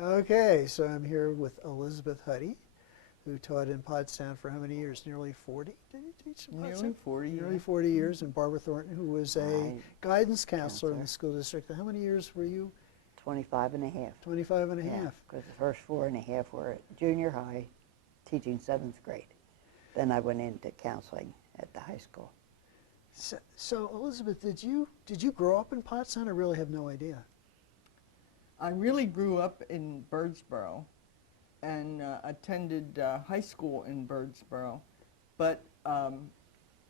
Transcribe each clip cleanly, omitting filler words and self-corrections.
Okay, so I'm here with Elizabeth Huddy, who taught in Pottstown for how many years? Nearly 40? Did you teach in Pottstown? Nearly 40. Nearly Yeah. 40 years, and Barbara Thornton, who was a Right. guidance counselor in Counselor. the school district. How many years were you? 25 and a half. 25 and a half. Because the first 4.5 were at junior high, teaching 7th grade. Then I went into counseling at the high school. So Elizabeth, did you grow up in Pottstown? I really have no idea. I really grew up in Birdsboro and attended high school in Birdsboro. But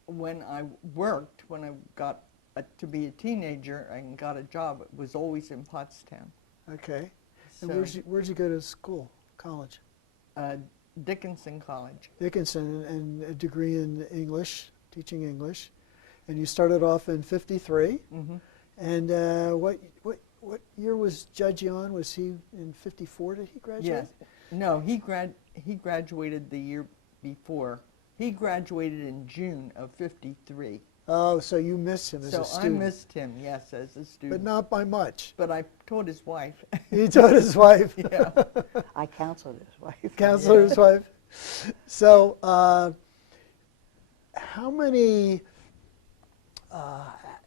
when I worked, when I got to be a teenager and got a job, it was always in Pottstown. Okay. So, And where'd you go to school, college? Dickinson College. Dickinson, and a degree in English, teaching English. And you started off in 53. Mm-hmm. And what year was Judge Yon? Was he in 54? Did he graduate? Yes. No, he graduated the year before. He graduated in June of 53. Oh, so you missed him as a So I student. missed him, yes, as a student. But not by much. But I taught his wife. He taught his wife. Yeah. I counseled his wife. Counselor, his wife. So, how many?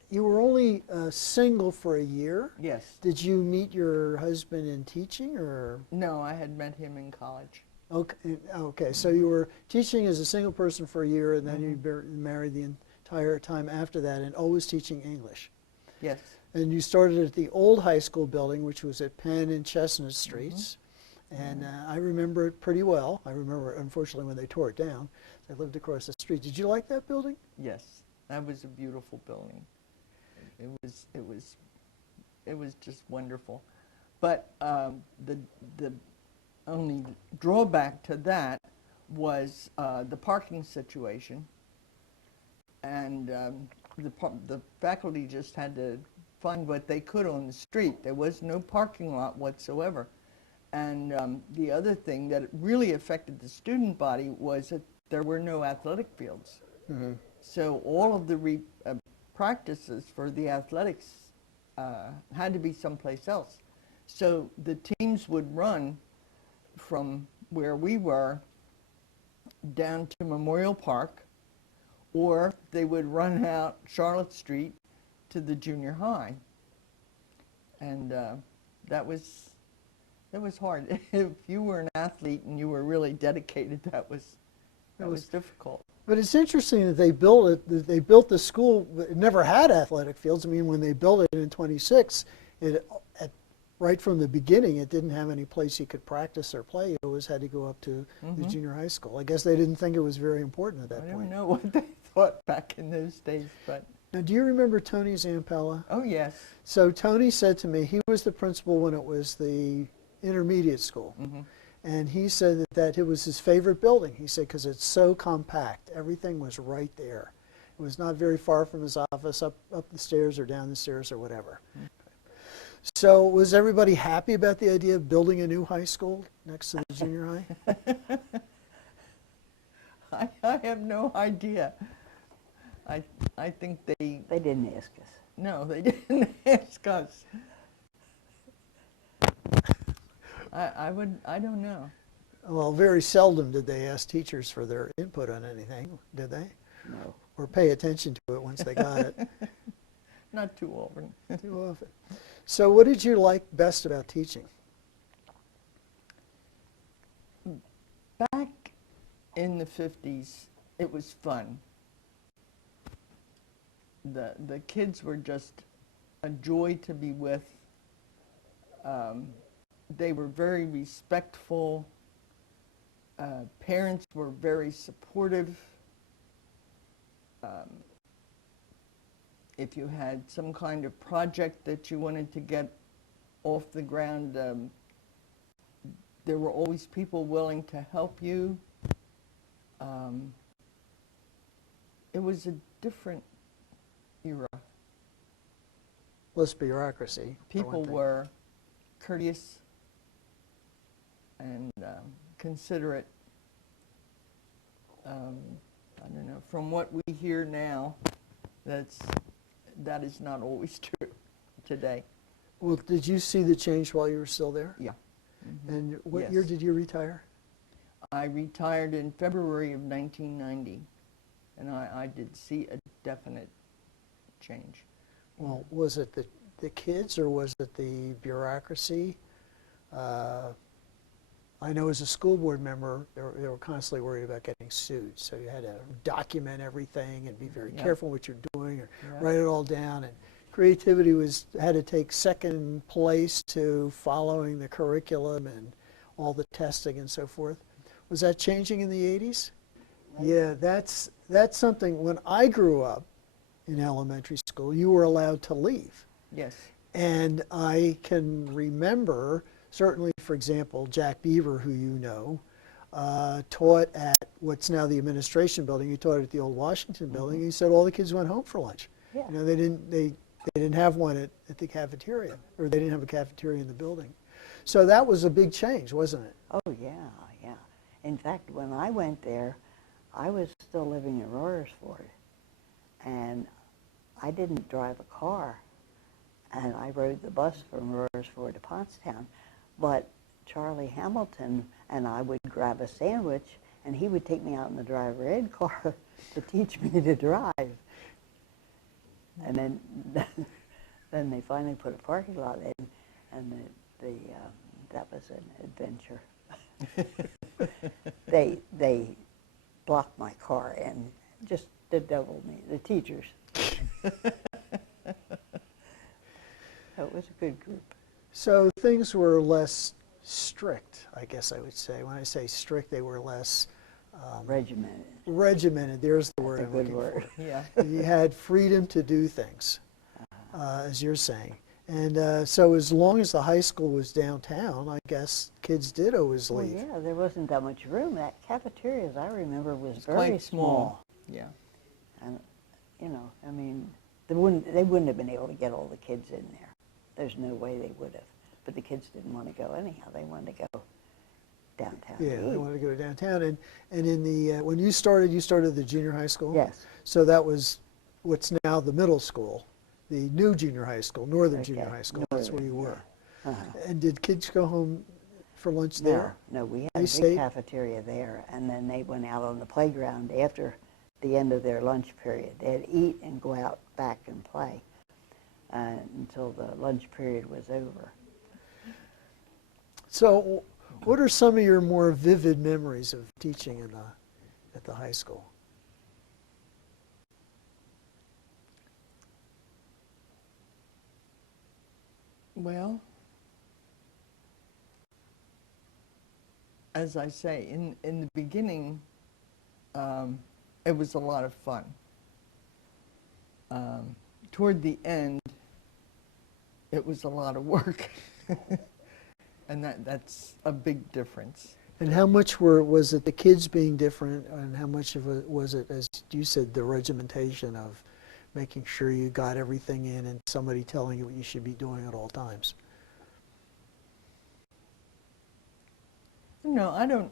You were only single for a year. Yes. Did you meet your husband in teaching, or? No, I had met him in college. Okay. Okay. So you were teaching as a single person for a year, and then you married the entire time after that, and always teaching English. Yes. And you started at the old high school building, which was at Penn and Chestnut Streets. And I remember it pretty well. I remember, unfortunately, when they tore it down. I lived across the street. Did you like that building? Yes. That was a beautiful building. It was just wonderful. But the only drawback to that was the parking situation. And the faculty just had to find what they could on the street. There was no parking lot whatsoever. And the other thing that really affected the student body was that there were no athletic fields. Mm-hmm. So all of the practices for the athletics had to be someplace else. So the teams would run from where we were down to Memorial Park, or they would run out Charlotte Street to the junior high. And that was hard. If you were an athlete and you were really dedicated, that was difficult. But it's interesting that they built it. That they built the school. It never had athletic fields. I mean, when they built it in '26, right from the beginning, it didn't have any place you could practice or play. You always had to go up to the junior high school. I guess they didn't think it was very important at that point. I don't know what they thought back in those days, but. Now, do you remember Tony Zampella? Oh, yes. So Tony said to me, he was the principal when it was the intermediate school. Mm-hmm. And he said that it was his favorite building. He said, because it's so compact. Everything was right there. It was not very far from his office, up the stairs or down the stairs or whatever. Mm-hmm. So was everybody happy about the idea of building a new high school next to the junior high? I have no idea. I think They didn't ask us. no, they didn't ask us. I don't know. Well, very seldom did they ask teachers for their input on anything, did they? No. Or pay attention to it once they got it. Not too often. Too often. So what did you like best about teaching? Back in the 50s, it was fun. The kids were just a joy to be with. They were very respectful. Parents were very supportive. If you had some kind of project that you wanted to get off the ground, there were always people willing to help you. It was a different era. Less bureaucracy. People were courteous and considerate. I don't know, from what we hear now, that is not always true today. Well, did you see the change while you were still there? Yeah. And what year Yes. did you retire? I retired in February of 1990, and I did see a definite change. Well, was it the kids or was it the bureaucracy? I know as a school board member, they were constantly worried about getting sued. So you had to document everything and be very Yeah. careful what you're doing, or Yeah. write it all down. And creativity had to take second place to following the curriculum and all the testing and so forth. Was that changing in the 80s? Yeah, that's something. When I grew up in elementary school, you were allowed to leave. Yes. And I can remember, certainly, for example, Jack Beaver, who you know, taught at what's now the administration building. He taught at the old Washington building. He said all the kids went home for lunch. Yeah. You know, they didn't have one at the cafeteria, or they didn't have a cafeteria in the building. So that was a big change, wasn't it? Oh, yeah, yeah. In fact, when I went there, I was still living in Royersford, and I didn't drive a car, and I rode the bus from Royersford to Pottstown, but Charlie Hamilton and I would grab a sandwich, and he would take me out in the driver ed car to teach me to drive. And then they finally put a parking lot in, and that was an adventure. They blocked my car and just deviled me, the teachers. So it was a good group. So things were less strict, I guess I would say. When I say strict, they were less Regimented. regimented. There's the word That's a I'm good looking word. Yeah. for. You had freedom to do things, as you're saying. And so as long as the high school was downtown, I guess kids did always Well, leave. yeah, there wasn't that much room. That cafeteria, as I remember, was It's very quite small. Yeah. And, you know, I mean, they wouldn't have been able to get all the kids in there. There's no way they would have. But the kids didn't want to go anyhow. They wanted to go downtown. Yeah, to they eat. wanted to go downtown. And in the when you started at the junior high school? Yes. So that was what's now the middle school, the new junior high school, Northern Okay, Junior High School. That's where you Northern, were. Uh-huh. And did kids go home for lunch No, there? no, we had They a big stayed? cafeteria there, and then they went out on the playground after the end of their lunch period. They'd eat and go out back and play until the lunch period was over. So what are some of your more vivid memories of teaching at the high school? Well, as I say, in the beginning, it was a lot of fun. Toward the end, it was a lot of work. And that's a big difference. And how much was it the kids being different, and how much of it was it, as you said, the regimentation of making sure you got everything in and somebody telling you what you should be doing at all times? No, I don't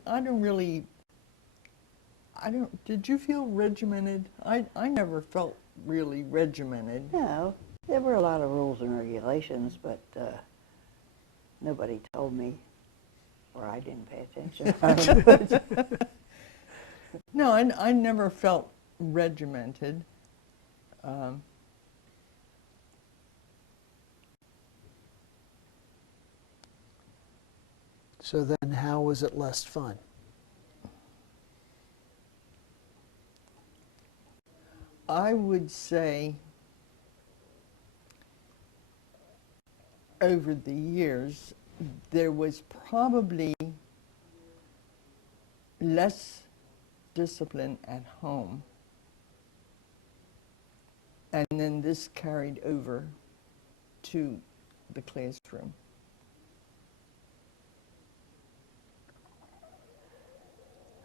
did you feel regimented? I never felt really regimented. No, there were a lot of rules and regulations, but nobody told me, or I didn't pay attention. No, I never felt regimented. So then how was it less fun? I would say over the years, there was probably less discipline at home. And then this carried over to the classroom.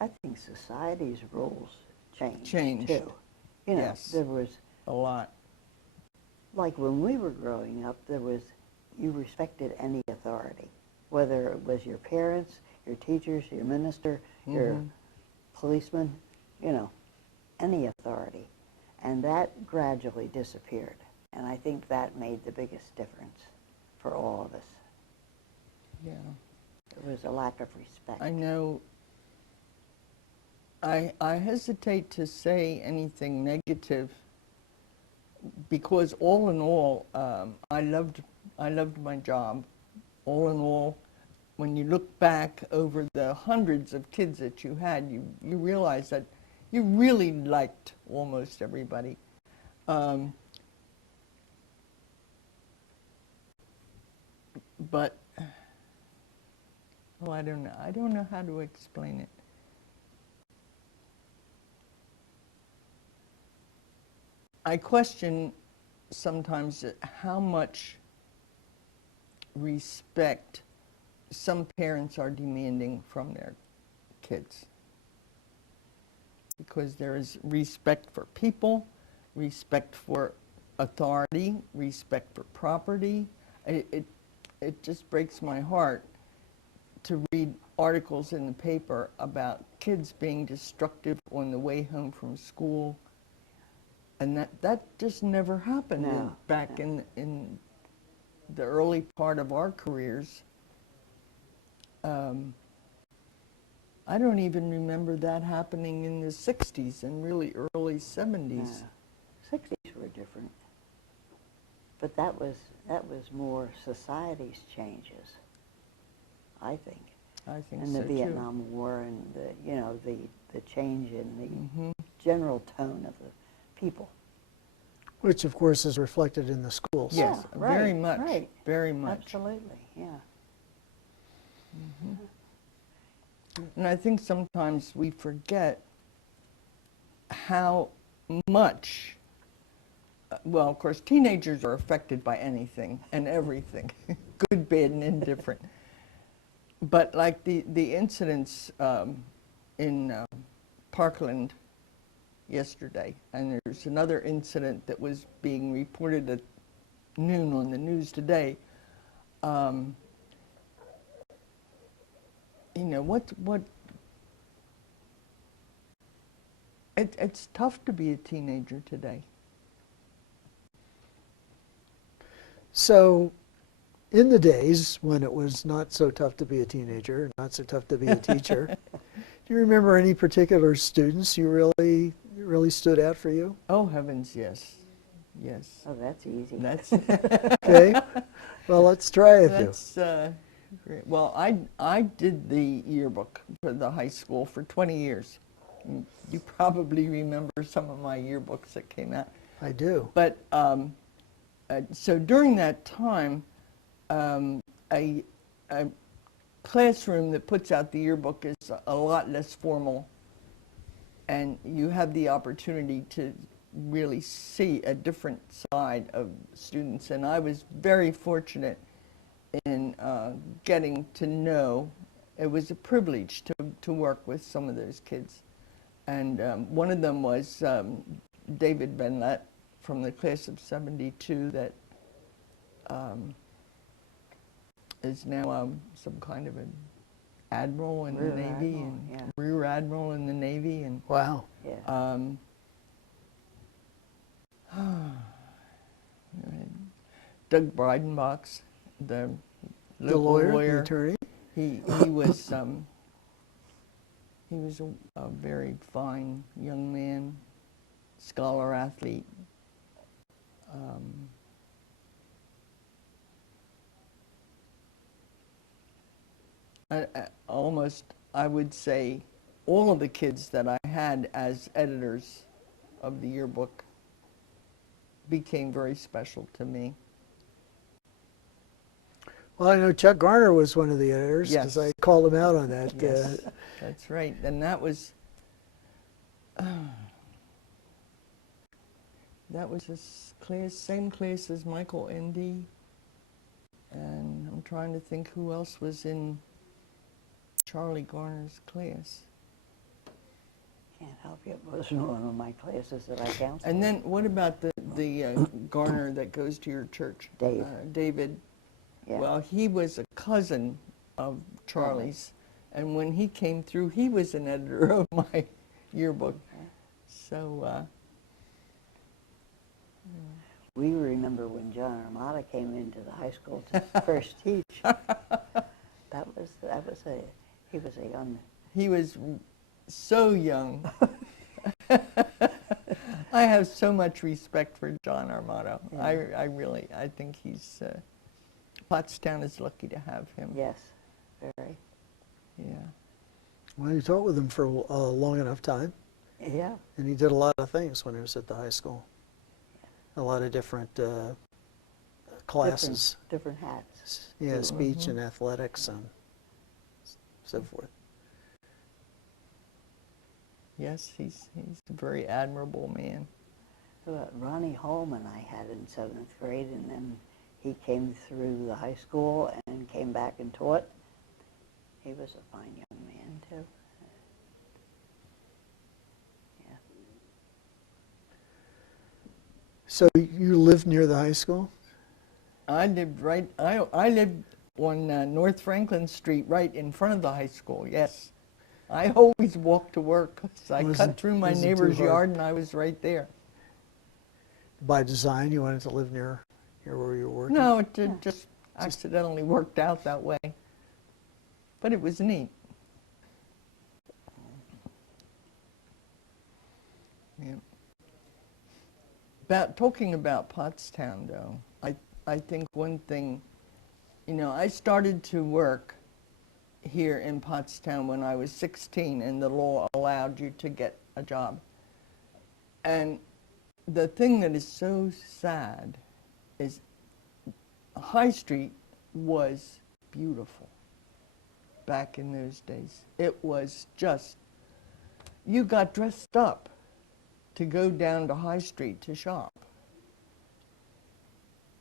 I think society's rules changed, Changed. too. You know, Yes. there was, A lot. like when we were growing up, you respected any authority, whether it was your parents, your teachers, your minister, your Mhm. policeman, you know, any authority. And that gradually disappeared. And I think that made the biggest difference for all of us. Yeah. There was a lack of respect. I know I hesitate to say anything negative because all in all, I loved my job. All in all, when you look back over the hundreds of kids that you had, you realize that you really liked almost everybody. But I don't know. I don't know how to explain it. I question sometimes how much respect some parents are demanding from their kids. Because there is respect for people, respect for authority, respect for property. It just breaks my heart to read articles in the paper about kids being destructive on the way home from school. And that just never happened back in the early part of our careers. I don't even remember that happening in the 60s and really early 70s. 60s were different. But that was more society's changes, I think. I think and so the too. Vietnam War and the change in the general tone of the people. Which, of course, is reflected in the schools. Yes, Yeah, right, very much, right. very much. Absolutely, yeah. And I think sometimes we forget how much, well, of course, teenagers are affected by anything and everything, good, bad, and indifferent. But like the incidents in Parkland yesterday, and there's another incident that was being reported at noon on the news today. You know, it's tough to be a teenager today. So, in the days when it was not so tough to be a teenager, not so tough to be a teacher, do you remember any particular students you really stood out for you? Oh, heavens, yes. Yes. Oh, that's easy. That's Okay. Well, let's try it. that's great. Well, I did the yearbook for the high school for 20 years. You probably remember some of my yearbooks that came out. I do. But so during that time, a classroom that puts out the yearbook is a lot less formal, and you have the opportunity to really see a different side of students. And I was very fortunate in getting to know. It was a privilege to work with some of those kids. And one of them was David Benlett from the class of 72 that is now some kind of an admiral in the Navy, and rear admiral in the Navy. And Wow. Yeah. Doug Breidenbach's, the local lawyer, the attorney. He was a very fine young man, scholar athlete. Almost, I would say, all of the kids that I had as editors of the yearbook became very special to me. Well, I know Chuck Garner was one of the editors because Yes. I called him out on that. Yes, that's right. And that was the same class as Michael Indy. And I'm trying to think who else was in Charlie Garner's class. Can't help you. It wasn't one of my classes that I counseled. And then what about the Garner that goes to your church? Dave. David. Yeah. Well, he was a cousin of Charlie's, and when he came through, he was an editor of my yearbook. Okay. So, We remember when John Armada came into the high school to first teach he was a young. He was so young. I have so much respect for John Armato. Yeah. I think he's, Pottstown is lucky to have him. Yes, very. Yeah. Well, you taught with him for a long enough time, Yeah. and he did a lot of things when he was at the high school. A lot of different classes. Different hats. Yeah, speech and athletics and so forth. Yes, he's a very admirable man. Ronnie Holman I had in 7th grade, and then he came through the high school and came back and taught. He was a fine young man, too. Yeah. So you lived near the high school? I lived on North Franklin Street, right in front of the high school, yes. I always walked to work, 'cause I cut through my neighbor's yard and I was right there. By design, you wanted to live near where you were working? No, it just accidentally worked out that way. But it was neat. Yeah. Talking about Pottstown, though, I think one thing, I started to work here in Pottstown when I was 16, and the law allowed you to get a job. And the thing that is so sad is High Street was beautiful back in those days. It was just, you got dressed up to go down to High Street to shop.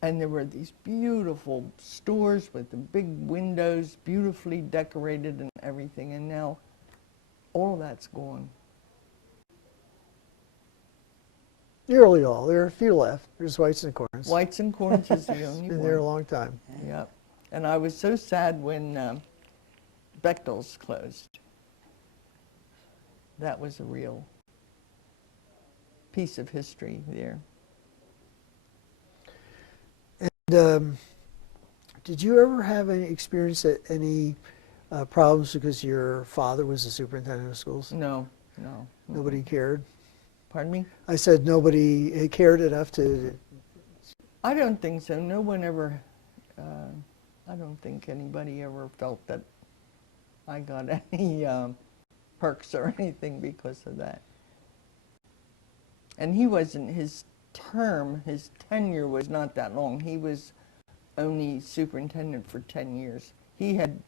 And there were these beautiful stores with the big windows, beautifully decorated and everything, and now all that's gone. Nearly all. There are a few left. There's Whites and Corns. Whites and Corns is the only Been one. there a long time. Yep. And I was so sad when Bechtel's closed. That was a real piece of history there. And did you ever have any experience at any problems because your father was the superintendent of schools? No. Nobody cared? Pardon me? I said nobody cared enough to... I don't think so. No one ever, I don't think anybody ever felt that I got any perks or anything because of that. And he wasn't, his tenure was not that long. He was only superintendent for 10 years. He had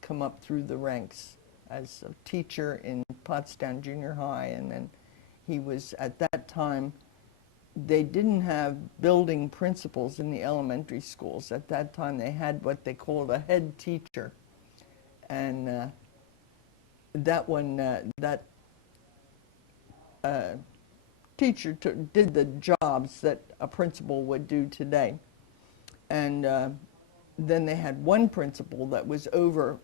come up through the ranks as a teacher in Pottstown Junior High, and then he was, at that time, they didn't have building principals in the elementary schools. At that time, they had what they called a head teacher. And that teacher did the jobs that a principal would do today. And then they had one principal that was over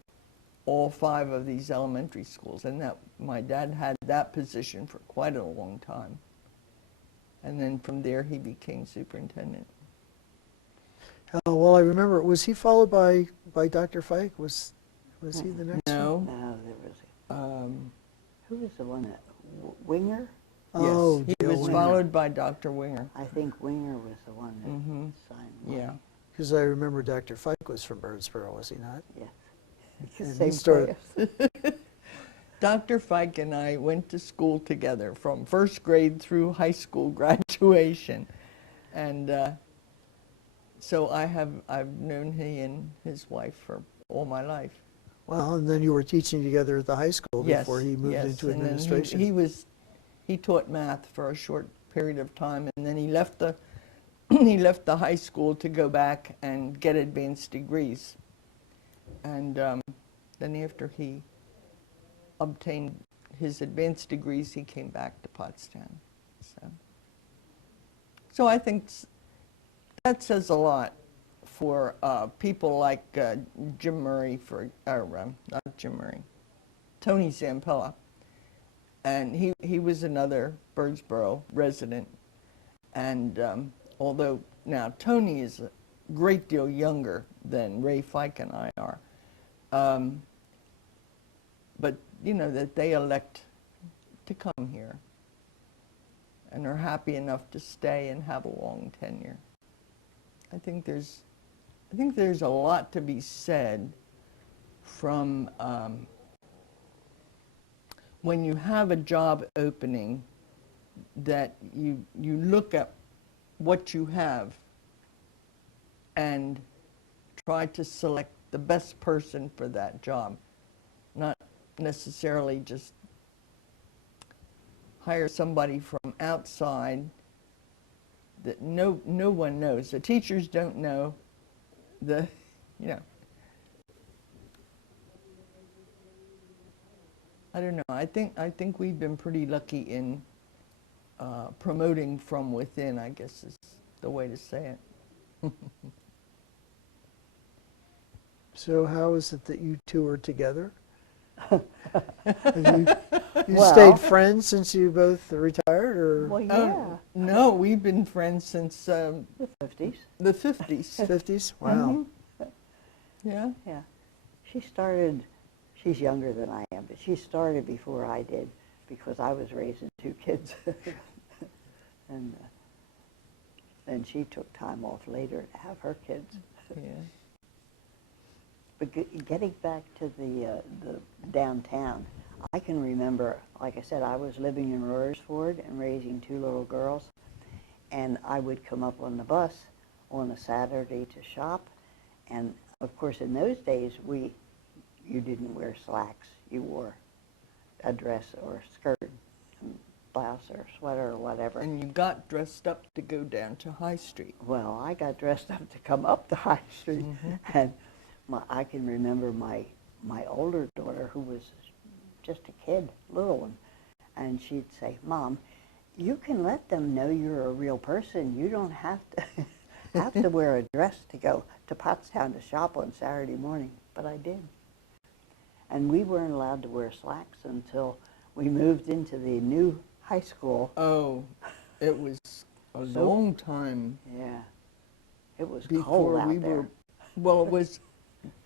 all 5 of these elementary schools, and that my dad had that position for quite a long time. And then from there he became superintendent. well, I remember, was he followed by Dr. Fike? Was he the next one? No. No, there was who was the one that, Winger? Oh, yes, he Dale was Winger. followed by Dr. Winger. I think Winger was the one that signed mine. Yeah. Because I remember Dr. Fike was from Birdsboro, was he not? Yeah. And Same he started, class. Dr. Fike and I went to school together from first grade through high school graduation. And so I've known he and his wife for all my life. well, and then you were teaching together at the high school Yes, before he moved yes, into and then administration. he taught math for a short period of time, and then he left the he left the high school to go back and get advanced degrees. And then after he obtained his advanced degrees, he came back to Pottstown. So I think that says a lot for people like Jim Murray, not Jim Murray, Tony Zampella. And he was another Birdsboro resident. And although now Tony is a great deal younger than Ray Fike and I are, But, you know, that they elect to come here and are happy enough to stay and have a long tenure. I think there's a lot to be said from when you have a job opening, that you look at what you have and try to select the best person for that job, not necessarily just hire somebody from outside that no one knows. The teachers don't know, you know. I don't know. I think we've been pretty lucky in promoting from within, I guess is the way to say it. So how is it that you two are together? Have you Well- stayed friends since you both retired, or Well, yeah, No, we've been friends since the 50s. the 50s. 50s? Wow. Yeah. Yeah. She started, she's younger than I am, but she started before I did because I was raising 2 kids. And then she took time off later to have her kids. Yeah. But getting back to the downtown, I can remember, like I said, I was living in Royersford and raising 2 little girls, and I would come up on the bus on a Saturday to shop, and of course in those days you didn't wear slacks, you wore a dress or a skirt, and blouse or sweater or whatever. And you got dressed up to go down to High Street. Well, I got dressed up to come up the High Street, and I can remember my older daughter, who was just a kid, little one, and she'd say, "Mom, you can let them know you're a real person. You don't have to wear a dress to go to Pottstown to shop on Saturday morning." But I did. And we weren't allowed to wear slacks until we moved into the new high school. Oh, it was a long time Yeah, it was before cold out we there. were. Well, it was.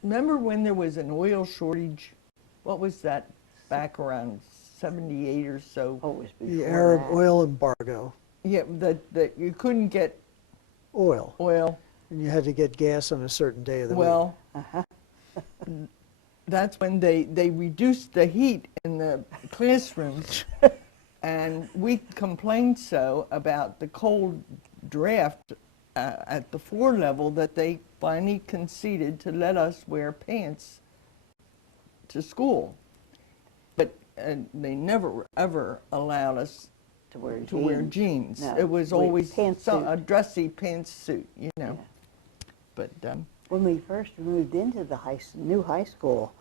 Remember when there was an oil shortage? What was that? Back around 78 or so. Oh, it was before The Arab that. oil embargo. Yeah, that you couldn't get Oil. oil. And you had to get gas on a certain day of the week. Well, that's when they reduced the heat in the classrooms, and we complained so about the cold draft at the floor level that they finally conceded to let us wear pants to school. But they never ever allowed us to wear jeans. to wear jeans. No, It was we- always pantsuit. a dressy pantsuit, you know. Yeah. But When we first moved into the new high school,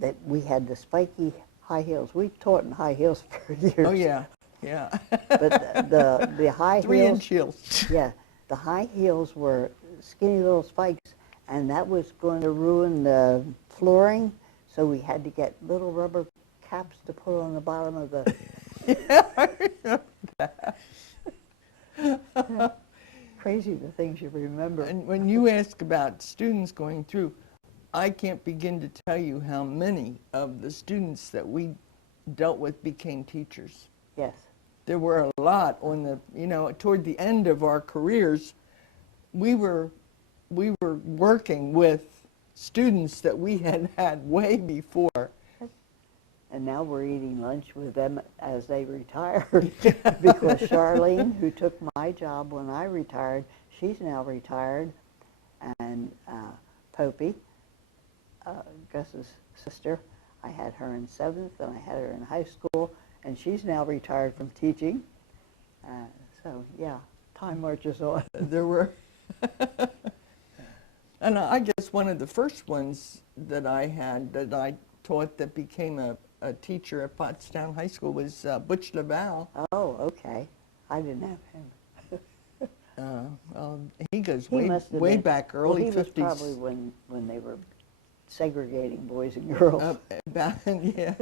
that we had the spiky high heels. We taught in high heels for years. oh yeah, yeah. But the high 3-inch heels, heels. yeah, the high heels were skinny little spikes, and that was going to ruin the flooring. So we had to get little rubber caps to put on the bottom of the. Crazy the things you remember. And when you ask about students going through, I can't begin to tell you how many of the students that we dealt with became teachers. Yes. There were a lot on the, you know, toward the end of our careers, we were working with students that we had had way before. And now we're eating lunch with them as they retire. Because Charlene, who took my job when I retired, she's now retired. And Popey, Gus's sister, I had her in 7th and I had her in high school, and she's now retired from teaching. So yeah, time marches on. There were, and I guess one of the first ones that I had that I taught that became a teacher at Pottstown High School was Butch LaValle. Oh, okay. I didn't have him. Well, he goes He way, must have way been- back, well, early he was 50s. probably when they were segregating boys and girls. Back, yeah.